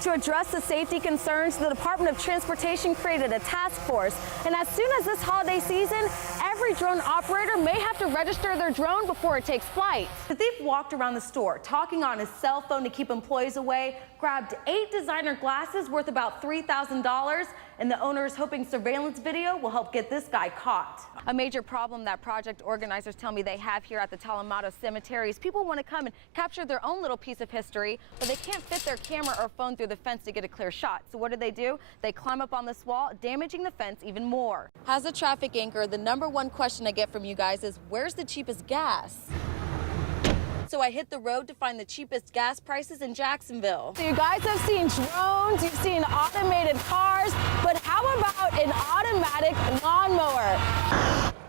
To address the safety concerns, the Department of Transportation created a task force, and as soon as this holiday season, every drone operator may have to register their drone before it takes flight. The thief walked around the store, talking on his cell phone to keep employees away, grabbed 8 designer glasses worth about $3,000, and the owner is hoping surveillance video will help get this guy caught. A major problem that project organizers tell me they have here at the Talamato Cemetery is people want to come and capture their own little piece of history, but they can't fit their camera or phone through the fence to get a clear shot. So what do? They climb up on this wall, damaging the fence even more. As a traffic anchor, the #1 question I get from you guys is, where's the cheapest gas? So I hit the road to find the cheapest gas prices in Jacksonville. So you guys have seen drones, you've seen automated cars, but how about an automatic lawnmower?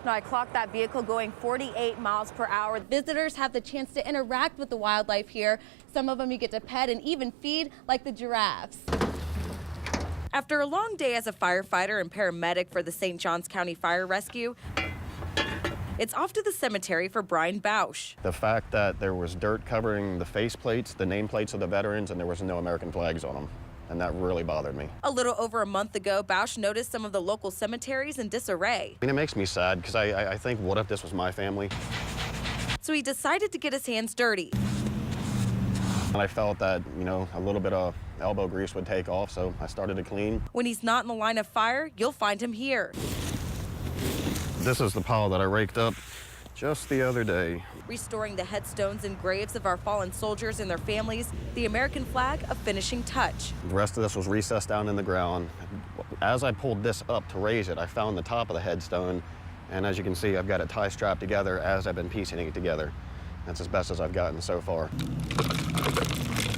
Now I clocked that vehicle going 48 miles per hour. Visitors have the chance to interact with the wildlife here. Some of them you get to pet and even feed, like the giraffes. After a long day as a firefighter and paramedic for the St. Johns County Fire Rescue, it's off to the cemetery for Brian Bausch. The fact that there was dirt covering the faceplates, the nameplates of the veterans, and there was no American flags on them. And that really bothered me. A little over a month ago, Bausch noticed some of the local cemeteries in disarray. I mean, it makes me sad because I think, what if this was my family? So he decided to get his hands dirty. And I felt that, you know, a little bit of elbow grease would take off, so I started to clean. When he's not in the line of fire, you'll find him here. This is the pile that I raked up just the other day. Restoring the headstones and graves of our fallen soldiers and their families, the American flag a finishing touch. The rest of this was recessed down in the ground. As I pulled this up to raise it, I found the top of the headstone, and as you can see, I've got it tie strapped together as I've been piecing it together. That's as best as I've gotten so far.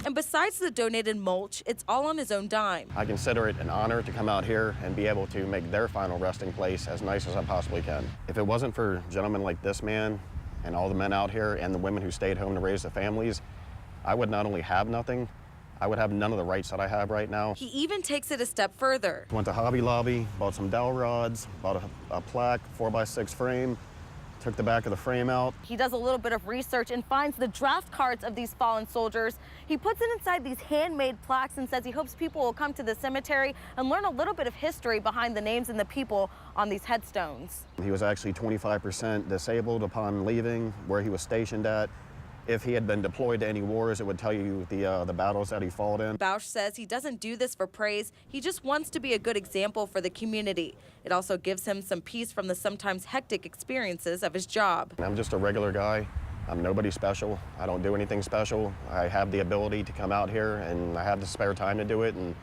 And besides the donated mulch, it's all on his own dime. I consider it an honor to come out here and be able to make their final resting place as nice as I possibly can. If it wasn't for gentlemen like this man and all the men out here and the women who stayed home to raise the families, I would not only have nothing, I would have none of the rights that I have right now. He even takes it a step further. Went to Hobby Lobby, bought some dowel rods, bought a plaque, 4x6 frame, took the back of the frame out. He does a little bit of research and finds the draft cards of these fallen soldiers. He puts it inside these handmade plaques and says he hopes people will come to the cemetery and learn a little bit of history behind the names and the people on these headstones. He was actually 25% disabled upon leaving where he was stationed at. If he had been deployed to any wars, it would tell you the battles that he fought in. Bausch says he doesn't do this for praise. He just wants to be a good example for the community. It also gives him some peace from the sometimes hectic experiences of his job. I'm just a regular guy. I'm nobody special. I don't do anything special. I have the ability to come out here, and I have the spare time to do it. And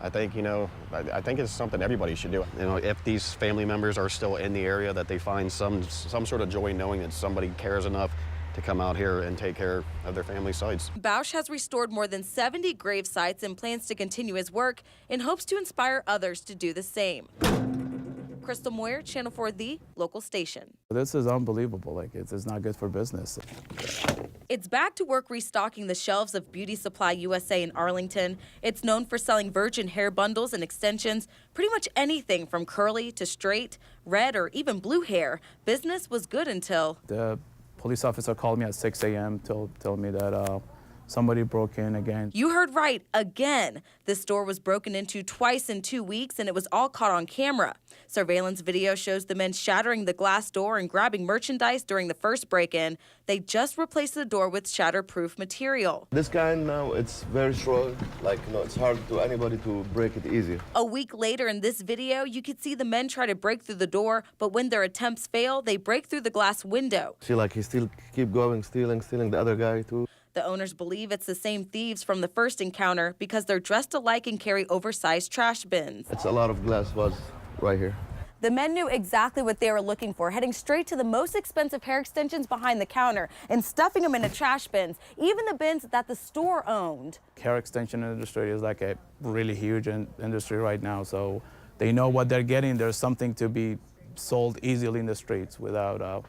I think, you know, I think it's something everybody should do. You know, if these family members are still in the area, that they find some sort of joy knowing that somebody cares enough to come out here and take care of their family sites. Bausch has restored more than 70 grave sites and plans to continue his work in hopes to inspire others to do the same. Crystal Moyer, Channel 4, the local station. This is unbelievable. Like, it's not good for business. It's back to work restocking the shelves of Beauty Supply USA in Arlington. It's known for selling virgin hair bundles and extensions, pretty much anything from curly to straight, red, or even blue hair. Business was good until The police officer called me at 6 a.m. told me that somebody broke in again. You heard right, again. This store was broken into twice in 2 weeks, and it was all caught on camera. Surveillance video shows the men shattering the glass door and grabbing merchandise during the first break-in. They just replaced the door with shatterproof material. This kind now, it's very strong. Like, you know, it's hard to anybody to break it easy. A week later in this video, you could see the men try to break through the door, but when their attempts fail, they break through the glass window. See, like, he still keep going, stealing the other guy, too. The owners believe it's the same thieves from the first encounter because they're dressed alike and carry oversized trash bins. It's a lot of glass was right here. The men knew exactly what they were looking for, heading straight to the most expensive hair extensions behind the counter and stuffing them into trash bins, even the bins that the store owned. Hair extension industry is like a really huge industry right now, so they know what they're getting. There's something to be sold easily in the streets without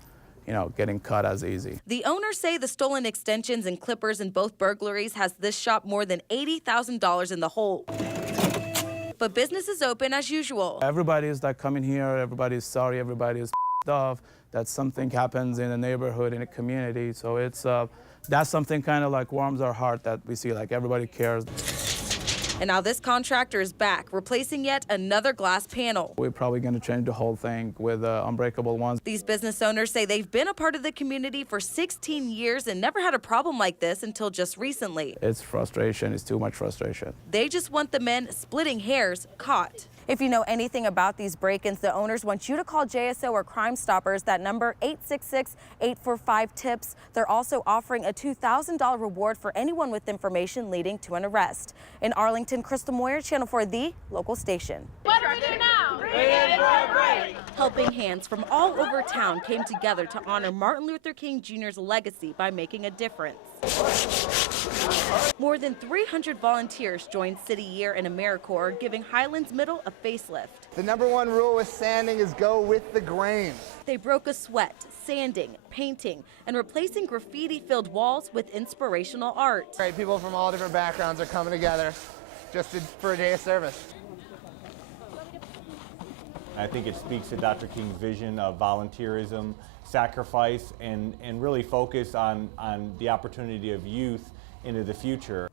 you know, getting cut as easy. The owners say the stolen extensions and clippers in both burglaries has this shop more than $80,000 in the hole. But business is open as usual. Everybody is like coming here, everybody's sorry, everybody is off that something happens in a neighborhood, in a community. So it's that's something kind of like warms our heart that we see like everybody cares. And now this contractor is back, replacing yet another glass panel. We're probably going to change the whole thing with unbreakable ones. These business owners say they've been a part of the community for 16 years and never had a problem like this until just recently. It's frustration. It's too much frustration. They just want the men splitting hairs caught. If you know anything about these break-ins, the owners want you to call JSO or Crime Stoppers. That number, 866-845-TIPS. They're also offering a $2,000 reward for anyone with information leading to an arrest. In Arlington, Crystal Moyer, Channel 4, the local station. What do we do now? Bring in for a break. Helping hands from all over town came together to honor Martin Luther King Jr.'s legacy by making a difference. More than 300 volunteers joined City Year and AmeriCorps, giving Highlands Middle a facelift. The #1 rule with sanding is go with the grain. They broke a sweat, sanding, painting, and replacing graffiti-filled walls with inspirational art. Right, people from all different backgrounds are coming together for a day of service. I think it speaks to Dr. King's vision of volunteerism, sacrifice, and really focus on the opportunity of youth into the future.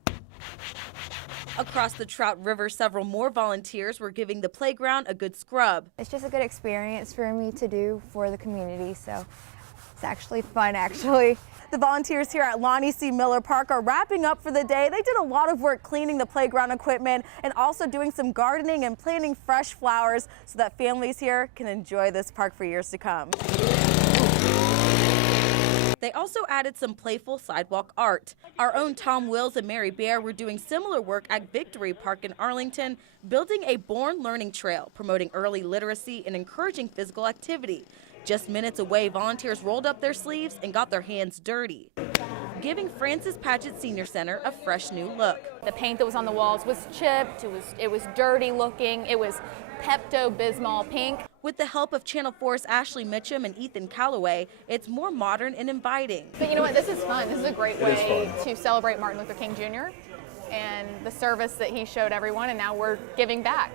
Across the Trout River, several more volunteers were giving the playground a good scrub. It's just a good experience for me to do for the community, so it's actually fun, actually. The volunteers here at Lonnie C. Miller Park are wrapping up for the day. They did a lot of work cleaning the playground equipment and also doing some gardening and planting fresh flowers so that families here can enjoy this park for years to come. They also added some playful sidewalk art. Our own Tom Wills and Mary Bear were doing similar work at Victory Park in Arlington, building a Born Learning Trail, promoting early literacy and encouraging physical activity. Just minutes away, volunteers rolled up their sleeves and got their hands dirty, giving Francis Patchett Senior Center a fresh new look. The paint that was on the walls was chipped, it was dirty looking, it was Pepto-Bismol pink. With the help of Channel 4's Ashley Mitchum and Ethan Calloway, it's more modern and inviting. But you know what, this is fun. This is a great way to celebrate Martin Luther King Jr. and the service that he showed everyone, and now we're giving back.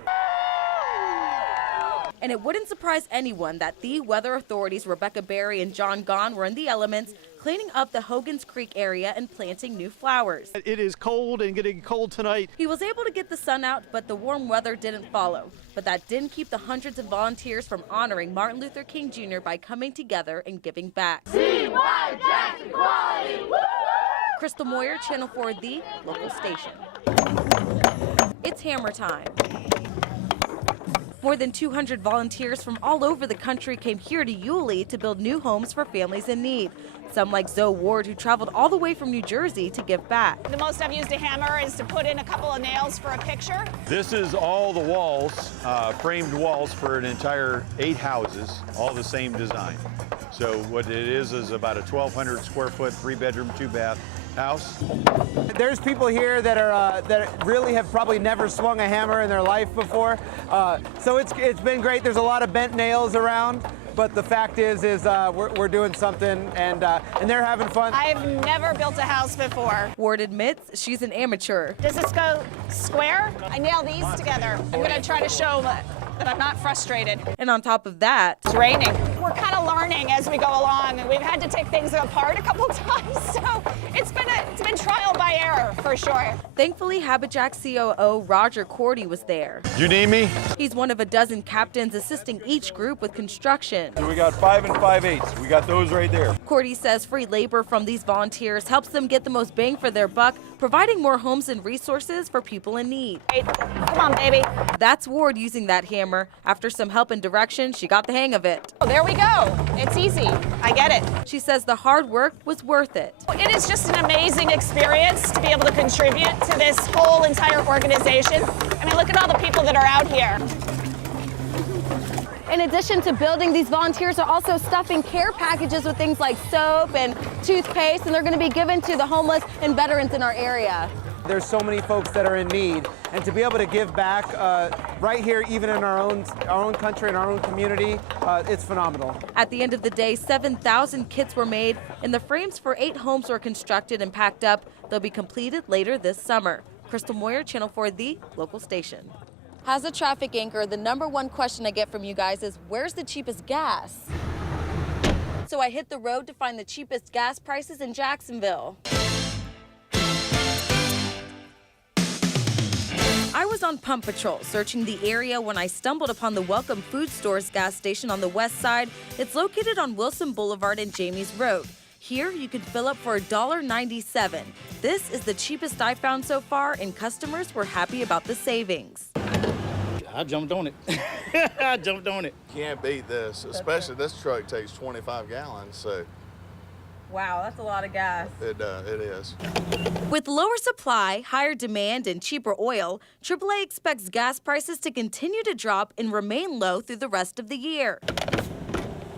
And it wouldn't surprise anyone that the weather authorities, Rebecca Berry and John Gahn, were in the elements, cleaning up the Hogan's Creek area and planting new flowers. It is cold and getting cold tonight. He was able to get the sun out, but the warm weather didn't follow. But that didn't keep the hundreds of volunteers from honoring Martin Luther King Jr. by coming together and giving back. CY Jackson Equality! Crystal Moyer, Channel 4, the local station. It's hammer time. More than 200 volunteers from all over the country came here to Yulee to build new homes for families in need. Some like Zoe Ward, who traveled all the way from New Jersey to give back. The most I've used a hammer is to put in a couple of nails for a picture. This is all the walls, framed walls for an entire 8 houses, all the same design. So what it is about a 1,200 square foot, 3-bedroom, 2-bath house. There's people here that are that really have probably never swung a hammer in their life before. So it's been great. There's a lot of bent nails around, but the fact is we're doing something, and they're having fun. I've never built a house before. Ward admits she's an amateur. Does this go square? I nail these together. I'm gonna try to show that I'm not frustrated. And on top of that, it's raining. We're kind of learning as we go along, and we've had to take things apart a couple times, so it's been trial by error for sure. Thankfully, Habijack COO Roger Cordy was there. You need me? He's one of a dozen captains assisting each group with construction. So we got 5 and 5/8. We got those right there. Cordy says free labor from these volunteers helps them get the most bang for their buck, providing more homes and resources for people in need. Hey, come on, baby. That's Ward using that hammer. After some help and direction, she got the hang of it. Oh, there we go. It's easy. I get it. She says the hard work was worth it. It is just an amazing experience to be able to contribute to this whole entire organization. I mean, look at all the people that are out here. In addition to building, these volunteers are also stuffing care packages with things like soap and toothpaste, and they're going to be given to the homeless and veterans in our area. There's so many folks that are in need, and to be able to give back right here, even in our own country and our own community, it's phenomenal. At the end of the day, 7,000 kits were made, and the frames for 8 homes were constructed and packed up. They'll be completed later this summer. Crystal Moyer, Channel 4, the local station. As a traffic anchor, the #1 question I get from you guys is, where's the cheapest gas? So I hit the road to find the cheapest gas prices in Jacksonville. I was on pump patrol, searching the area when I stumbled upon the Welcome Food Store's gas station on the west side. It's located on Wilson Boulevard and Jamies Road. Here, you can fill up for $1.97. This is the cheapest I found so far, and customers were happy about the savings. I jumped on it. I jumped on it. Can't beat this, especially this truck takes 25 gallons, so. Wow, that's a lot of gas. It is. With lower supply, higher demand, and cheaper oil, AAA expects gas prices to continue to drop and remain low through the rest of the year.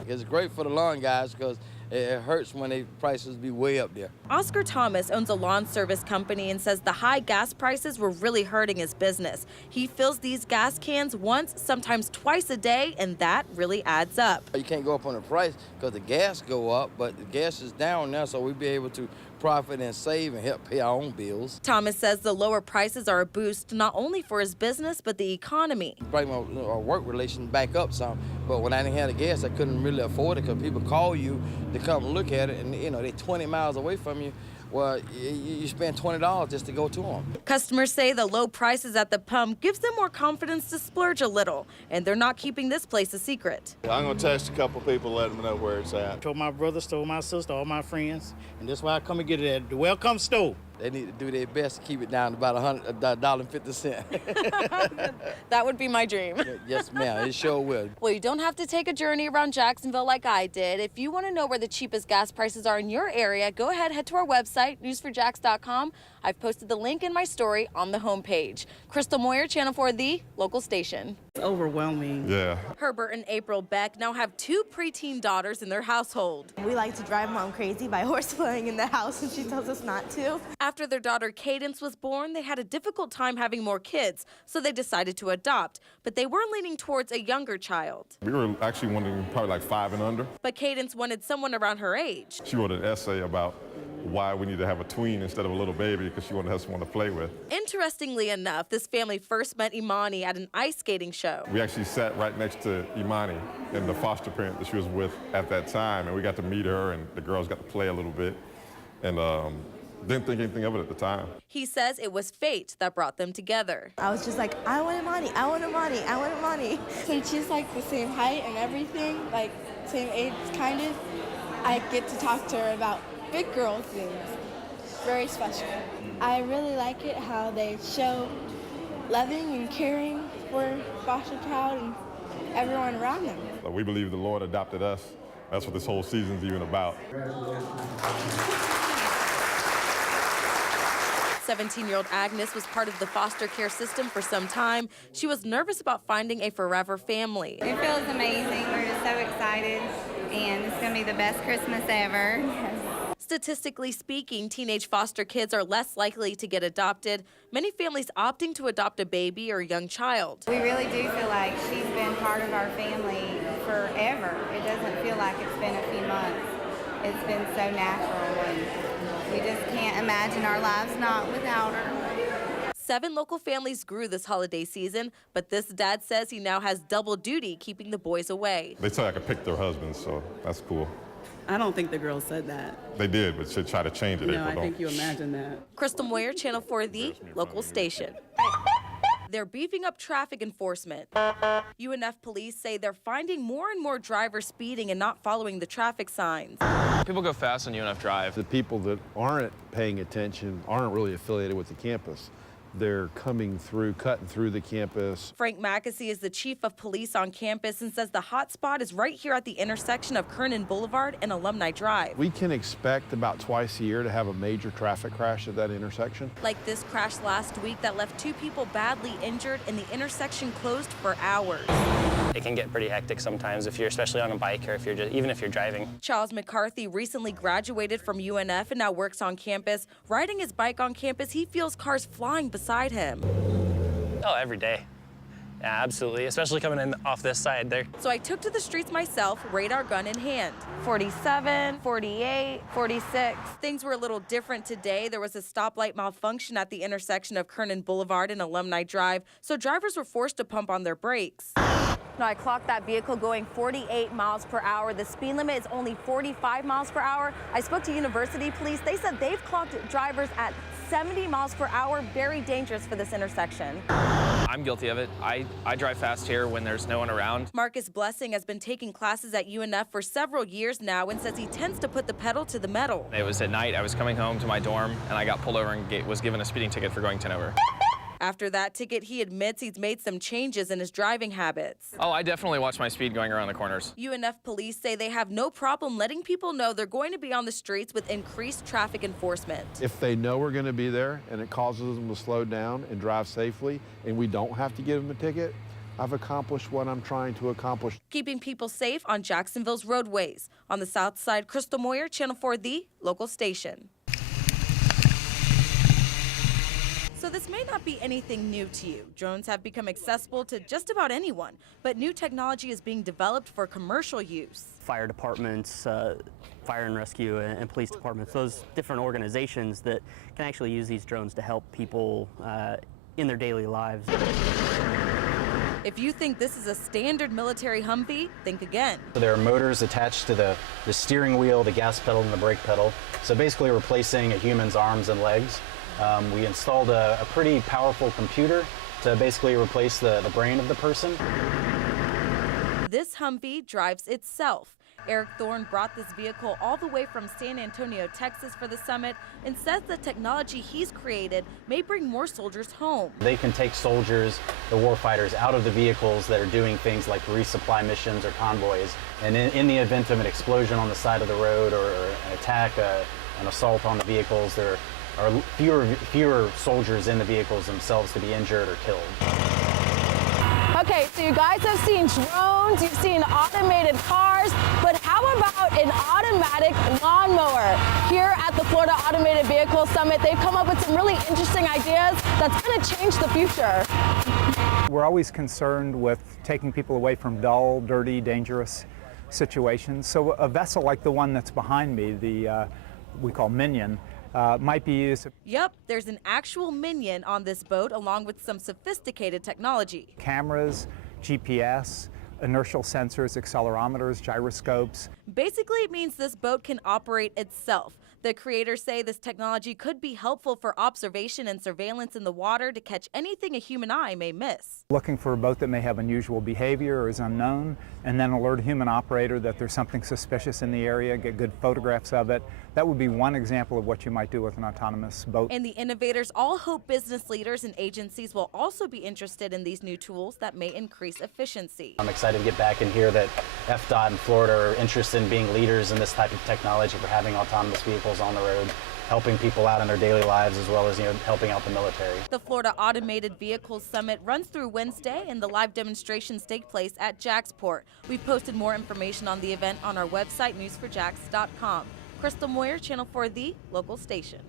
It's great for the lawn guys because it hurts when the prices be way up there. Oscar Thomas owns a lawn service company and says the high gas prices were really hurting his business. He fills these gas cans once, sometimes twice a day, and that really adds up. You can't go up on the price because the gas go up, but the gas is down now, so we'll be able to profit and save and help pay our own bills. Thomas says the lower prices are a boost not only for his business, but the economy. Bring my work relations back up some, but when I didn't have the gas, I couldn't really afford it because people call you to come look at it, and they're 20 miles away from you. Well, you spend $20 just to go to them. Customers say the low prices at the pump gives them more confidence to splurge a little, and they're not keeping this place a secret. I'm gonna text a couple people, let them know where it's at. Told my brothers, told my sister, all my friends, and that's why I come and get it at the Welcome Store. They need to do their best to keep it down to about $1.50. That would be my dream. Yes, ma'am, it sure will. Well, you don't have to take a journey around Jacksonville like I did. If you want to know where the cheapest gas prices are in your area, go ahead, head to our website, news4jax.com. I've posted the link in my story on the homepage. Crystal Moyer, Channel 4, the local station. It's overwhelming. Yeah. Herbert and April Beck now have 2 preteen daughters in their household. We like to drive Mom crazy by horseflying in the house, and she tells us not to. After their daughter Cadence was born, they had a difficult time having more kids, so they decided to adopt. But they were leaning towards a younger child. We were actually wanting probably like 5 and under. But Cadence wanted someone around her age. She wrote an essay about why we need to have a tween instead of a little baby because she wanted to have someone to play with. Interestingly enough, this family first met Imani at an ice skating show. We actually sat right next to Imani and the foster parent that she was with at that time, and we got to meet her, and the girls got to play a little bit, and didn't think anything of it at the time. He says it was fate that brought them together. I was just like, I want Imani, I want Imani, I want Imani. Since she's like the same height and everything, like same age kind of, I get to talk to her about big girl things. Very special. I really like it how they show loving and caring for foster child and everyone around them. We believe the Lord adopted us. That's what this whole season's even about. 17-year-old Agnes was part of the foster care system for some time. She was nervous about finding a forever family. It feels amazing. We're just so excited, and it's going to be the best Christmas ever. Statistically speaking, teenage foster kids are less likely to get adopted, many families opting to adopt a baby or young child. We really do feel like she's been part of our family forever. It doesn't feel like it's been a few months. It's been so natural, and we just can't imagine our lives not without her. 7 local families grew this holiday season, but this dad says he now has double duty keeping the boys away. They said I could pick their husbands, so that's cool. I don't think the girls said that. They did, but should try to change it. No, I think you imagine that. Crystal Moyer, Channel 4, the local station. They're beefing up traffic enforcement. UNF police say they're finding more and more drivers speeding and not following the traffic signs. People go fast on UNF Drive. The people that aren't paying attention aren't really affiliated with the campus. They're coming through, cutting through the campus. Frank Mackesy is the chief of police on campus and says the hot spot is right here at the intersection of Kernan Boulevard and Alumni Drive. We can expect about twice a year to have a major traffic crash at that intersection. Like this crash last week that left 2 people badly injured and the intersection closed for hours. It can get pretty hectic sometimes if you're especially on a bike or if you're even if you're driving. Charles McCarthy recently graduated from UNF and now works on campus. Riding his bike on campus, he feels cars flying beside him. Oh, every day. Yeah, absolutely, especially coming in off this side there. So I took to the streets myself, radar gun in hand. 47, 48, 46. Things were a little different today. There was a stoplight malfunction at the intersection of Kernan Boulevard and Alumni Drive, so drivers were forced to pump on their brakes. Now, I clocked that vehicle going 48 miles per hour. The speed limit is only 45 miles per hour. I spoke to University Police. They said they've clocked drivers at 70 miles per hour, very dangerous for this intersection. I'm guilty of it. I drive fast here when there's no one around. Marcus Blessing has been taking classes at UNF for several years now and says he tends to put the pedal to the metal. It was at night. I was coming home to my dorm, and I got pulled over and was given a speeding ticket for going 10 over. After that ticket, he admits he's made some changes in his driving habits. Oh, I definitely watch my speed going around the corners. UNF police say they have no problem letting people know they're going to be on the streets with increased traffic enforcement. If they know we're going to be there and it causes them to slow down and drive safely and we don't have to give them a ticket, I've accomplished what I'm trying to accomplish. Keeping people safe on Jacksonville's roadways. On the south side, Crystal Moyer, Channel 4, the local station. So this may not be anything new to you. Drones have become accessible to just about anyone, but new technology is being developed for commercial use. Fire departments, fire and rescue and police departments, those different organizations that can actually use these drones to help people in their daily lives. If you think this is a standard military Humvee, think again. There are motors attached to the steering wheel, the gas pedal, and the brake pedal. So basically replacing a human's arms and legs. We installed a pretty powerful computer to basically replace the brain of the person. This Humvee drives itself. Eric Thorne brought this vehicle all the way from San Antonio, Texas for the summit and says the technology he's created may bring more soldiers home. They can take soldiers, the warfighters, out of the vehicles that are doing things like resupply missions or convoys. And in the event of an explosion on the side of the road or an attack, an assault on the vehicles, there are fewer soldiers in the vehicles themselves to be injured or killed. Okay, so you guys have seen drones, you've seen automated cars, but how about an automatic lawnmower? Here at the Florida Automated Vehicle Summit, they've come up with some really interesting ideas that's going to change the future. We're always concerned with taking people away from dull, dirty, dangerous situations. So a vessel like the one that's behind me, the we call Minion, might be used. Yep, there's an actual Minion on this boat along with some sophisticated technology. Cameras, GPS, inertial sensors, accelerometers, gyroscopes. Basically, it means this boat can operate itself. The creators say this technology could be helpful for observation and surveillance in the water to catch anything a human eye may miss. Looking for a boat that may have unusual behavior or is unknown, and then alert a human operator that there's something suspicious in the area, get good photographs of it. That would be one example of what you might do with an autonomous boat. And the innovators all hope business leaders and agencies will also be interested in these new tools that may increase efficiency. I'm excited to get back and hear that FDOT and Florida are interested in being leaders in this type of technology for having autonomous vehicles on the road, helping people out in their daily lives as well as helping out the military. The Florida Automated Vehicles Summit runs through Wednesday and the live demonstrations take place at Jacksport. We've posted more information on the event on our website, news4jax.com. Crystal Moyer, Channel 4, the local station.